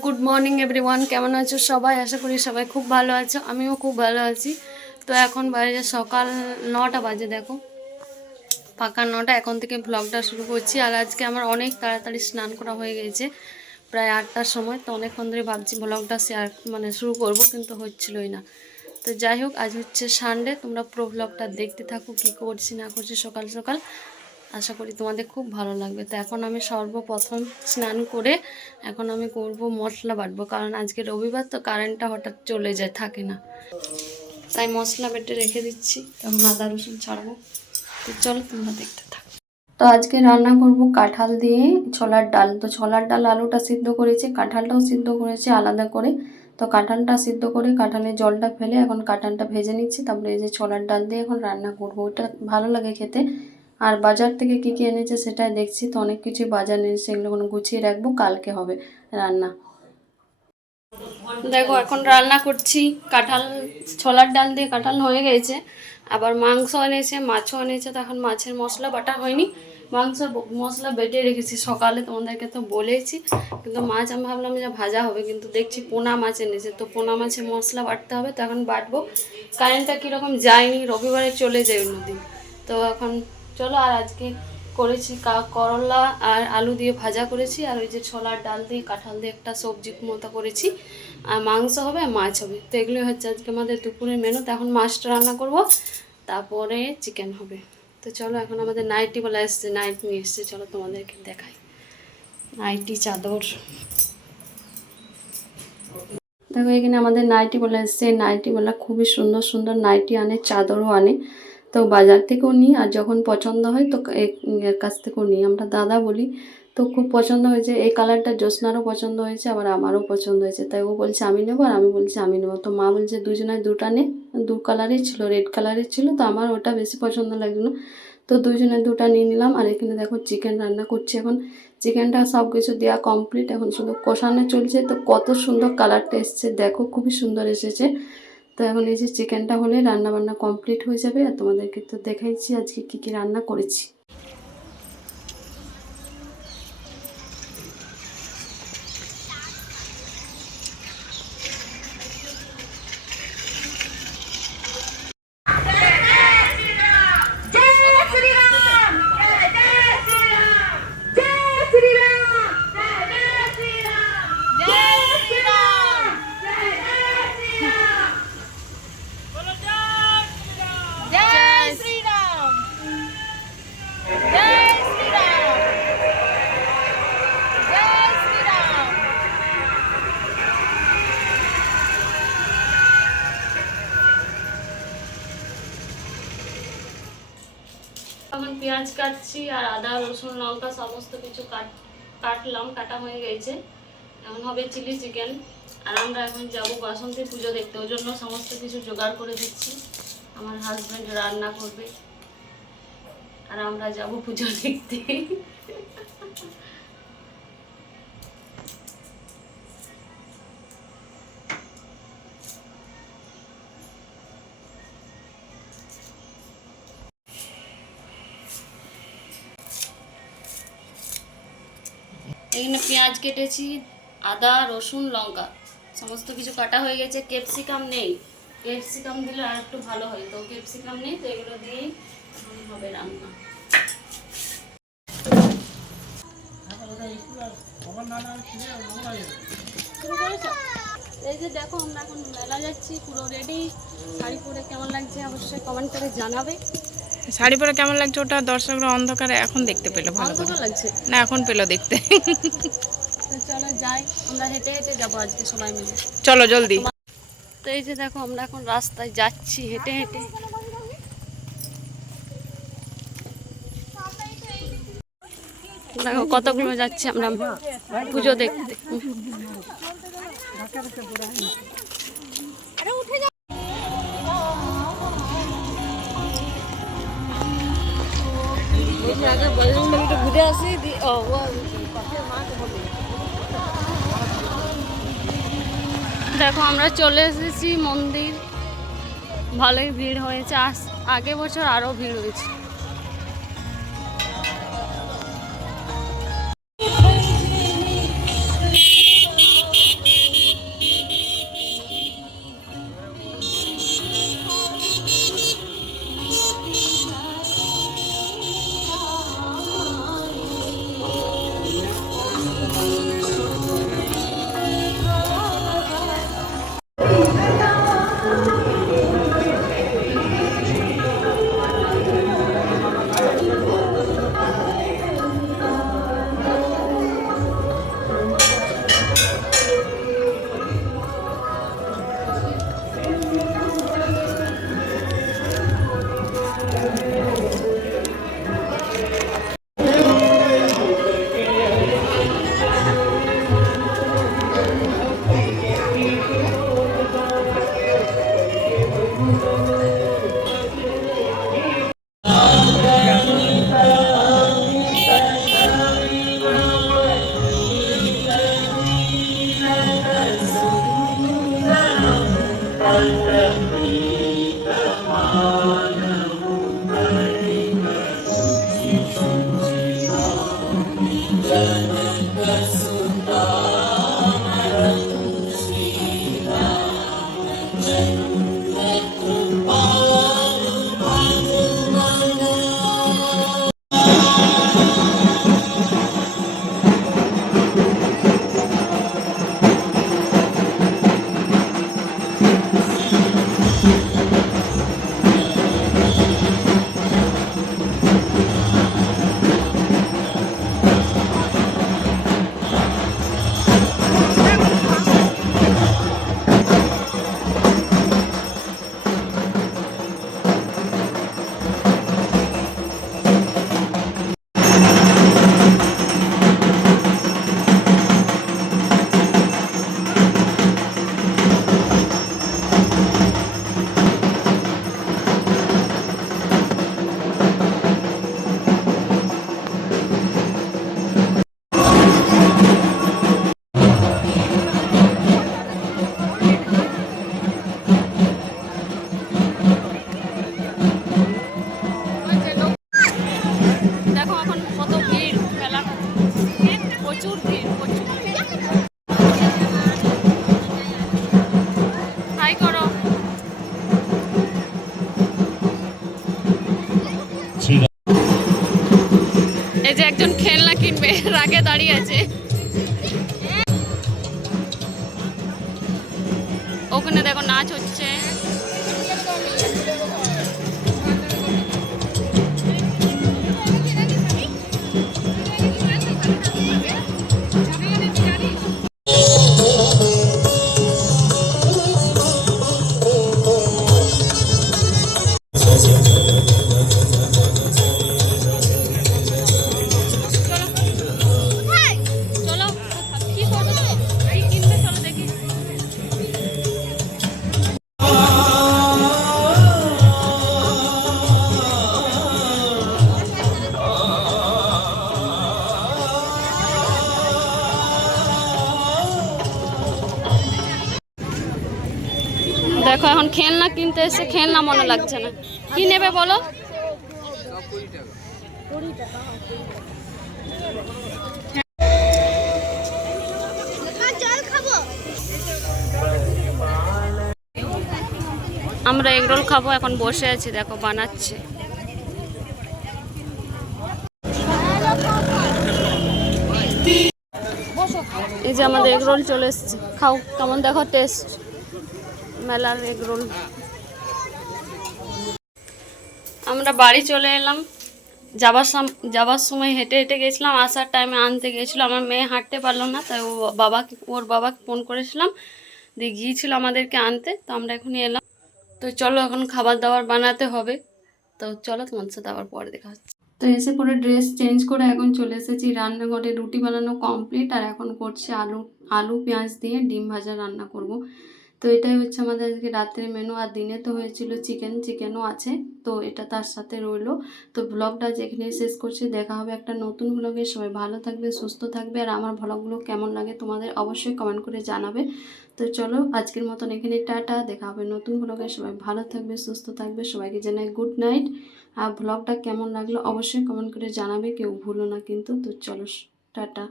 Good morning everyone, কেমন আছো সবাই? আশা করি সবাই খুব ভালো আছো, আমিও খুব ভালো আছি। তো এখন বাজে সকাল 9টা বাজে, দেখো পাকা 9টা। এখন থেকে ব্লগটা শুরু করছি। আর আজকে আমার অনেক তাড়াতাড়ি স্নান করা হয়ে গেছে, প্রায় 8টার সময়। তো অনেকক্ষণ ধরে ভাবছি ব্লগটা শেয়ার শুরু করব, কিন্তু হচ্ছিলই না। তো যাই হোক, আজ হচ্ছে সানডে, তোমরা পুরো ব্লগটা দেখতে থাকো কী করছি না করছি সকাল সকাল। আশা করি তোমাদের খুব ভালো লাগবে। তো এখন আমি সর্বপ্রথম স্নান করে এখন আমি করব মশলা বাটবো, কারণ আজকে রবিবার, তো কারেন্টটা হঠাৎ চলে যায়, থাকে না। তাই মশলা বেটে রেখে দিচ্ছি, তখন আদা রসুন ছাড়াবো। তো চলো তোমরা দেখতে থাকো। তো আজকে রান্না করব কাঁঠাল দিয়ে ছোলার ডাল। তো ছোলার ডাল আলুটা সিদ্ধ করেছি, কাঁঠালটাও সিদ্ধ করেছি আলাদা করে। তো কাঁঠালটা সিদ্ধ করে কাঁঠালের জলটা ফেলে এখন কাঁঠালটা ভেজে নিচ্ছি, তারপরে এই যে ছোলার ডাল দিয়ে এখন রান্না করব। ওটা ভালো লাগে খেতে। আর বাজার থেকে কী কী এনেছে সেটাই দেখছি। তো অনেক কিছুই বাজার এনেছে, সেগুলো গুছিয়ে রাখবো, কালকে হবে রান্না। দেখো এখন রান্না করছি কাঁঠাল, ছোলার ডাল দিয়ে কাঁঠাল হয়ে গেছে। আবার মাংস এনেছে, মাছও এনেছে। তো এখন মাছের মশলা বাটা হয়নি, মাংসের মশলা বেটে রেখেছি সকালে, তোমাদেরকে তো বলেছি। কিন্তু মাছ আমি ভাবলাম যে ভাজা হবে, কিন্তু দেখছি পোনা মাছ এনেছে। তো পোনা মাছের মশলা বাটতে হবে, তো এখন বাটবো। কারেন্টটা কীরকম যায়নি, রবিবারে চলে যায় অন্যদিন। তো এখন চলো। আর আজকে করেছি করলা আর আলু দিয়ে ভাজা করেছি, আর ওই যে ছোলার ডাল দিয়ে কাঁঠাল দিয়ে একটা সবজি মতো করেছি। আর মাংস হবে আর মাছ হবে। তো এগুলো হচ্ছে আজকে আমাদের দুপুরের মেনু। তো এখন মাছটা রান্না করব, তারপরে চিকেন হবে। তো চলো, এখন আমাদের নাইটি বলা এসছে, নাইট নিয়ে এসছে, চলো তোমাদেরকে দেখাই। নাইটি চাদর দেখো, এখানে আমাদের নাইটি বলা এসছে। নাইটি বলা খুবই সুন্দর সুন্দর নাইটি আনে, চাদরও আনে। তো বাজার থেকেও নিই, আর যখন পছন্দ হয় তো এর কাছ থেকেও নিই, আমরা দাদা বলি। তো খুব পছন্দ হয়েছে এই কালারটা, জ্যোৎস্নারও পছন্দ হয়েছে, আবার আমারও পছন্দ হয়েছে। তাই ও বলছে আমি নেবো, আর আমি বলছি আমি নেবো। তো মা বলছে দুজনের দুটা নে। দু কালারই ছিল, রেড কালারের ছিল, তো আমার ওটা বেশি পছন্দ লাগলো। তো দুজনের দুটা নিয়ে নিলাম। আর এখানে দেখো চিকেন রান্না করছি এখন। চিকেনটা সব কিছু দেওয়া কমপ্লিট, এখন শুধু কষানো চলছে। তো কত সুন্দর কালারটা এসছে, দেখো খুবই সুন্দর এসেছে। তো এখন এই যে চিকেনটা হলে রান্না বান্না কমপ্লিট হয়ে যাবে। আর তোমাদেরকে তো দেখাইছি আজকে কী কী রান্না করেছি। এখন পেঁয়াজ কাটছি, আর আদা রসুন লঙ্কা সমস্ত কিছু কাটলাম, কাটা হয়ে গেছে। এখন হবে চিলি চিকেন। আর আমরা এখন যাবো বাসন্তী পুজো দেখতে, ওই জন্য সমস্ত কিছু জোগাড় করে দিচ্ছি। আমার হাজব্যান্ড রান্না করবে, আর আমরা যাব পুজো দেখতে। এখানে পেঁয়াজ কেটেছি, আদা রসুন লঙ্কা সমস্ত কিছু কাটা হয়ে গেছে। ক্যাপসিকাম নেই, ক্যাপসিকাম দিলে আর একটু ভালো হয়। তো ক্যাপসিকাম নেই, তো এগুলো দিয়েই হবে রান্না। এই যে দেখো, আমরা এখন মেলা যাচ্ছি, পুরো রেডি। শাড়ি পরে কেমন লাগছে অবশ্যই কমেন্ট করে জানাবে। শাড়ি পরে কেমন লাগছে ওটা দর্শকরা অন্ধকারে এখন দেখতে পেলো, ভালো করে লাগছে না এখন পেলো দেখতে। তো চলো যাই, আমরা হেঁটে হেঁটে যাবো আজকে সবাই মিলে। চলো জলদি। তো এই যে দেখো, আমরা এখন রাস্তায় যাচ্ছি হেঁটে হেঁটে। দেখো কতগুলো যাচ্ছি আমরা পুজো দেখতে। ঘুরে আসি। দেখো আমরা চলে এসেছি মন্দির, ভালোই ভিড় হয়েছে। আগে বছর আরো ভিড় হয়েছে। ওখানে দেখো নাচ হচ্ছে। চলো কি করবে তো কি কিনবে চলো দেখি। দেখো এখন খেলনা কিনতে এসে খেলনা মনে লাগছে না। কি নেবে বলো? আমরা এগরোল খাবো, এখন বসে আছি, দেখো বানাচ্ছে। এই যে আমাদের এগরোল চলে এসছে, খাও কেমন দেখো টেস্ট মেলার এগরোল। আমরা বাড়ি চলে এলাম। যাবার সময় হেঁটে হেঁটে গেছিলাম, আসার টাইমে আনতে গেছিলো। আমার মেয়ে হাঁটতে পারলো না, তাই ওর বাবাকে ফোন করেছিলাম, দিয়ে গিয়েছিল আমাদেরকে আনতে। তো আমরা এখন এলাম। তো চলো এখন খাবার দাবার বানাতে হবে। তো চলো তোমার সাথে আবার পরে দেখা হচ্ছে। তো এসে পরে ড্রেস চেঞ্জ করে এখন চলে এসেছি রান্নাঘরে। রুটি বানানো কমপ্লিট, আর এখন করছি আলু পেঁয়াজ দিয়ে ডিম ভাজা রান্না করব। তো এটাই হচ্ছে আমাদের আজকে রাতের মেনু। আর দিনে তো হয়েছিল চিকেনও আছে, তো এটা তার সাথে রইলো। তো ব্লগটা যেখানে শেষ করছি, দেখা হবে একটা নতুন ব্লগে। সবাই ভালো থাকবে, সুস্থ থাকবে। আর আমার ব্লগগুলো কেমন লাগে তোমাদের অবশ্যই কমেন্ট করে জানাবে। তো চলো আজকের মতন এখানে টাটা, দেখা হবে নতুন ব্লগে। সবাই ভালো থাকবে, সুস্থ থাকবে, সবাইকে জানাই গুড নাইট। আর ব্লগটা কেমন লাগলো অবশ্যই কমেন্ট করে জানাবে, কেউ ভুলো না কিন্তু। তো চলো টাটা।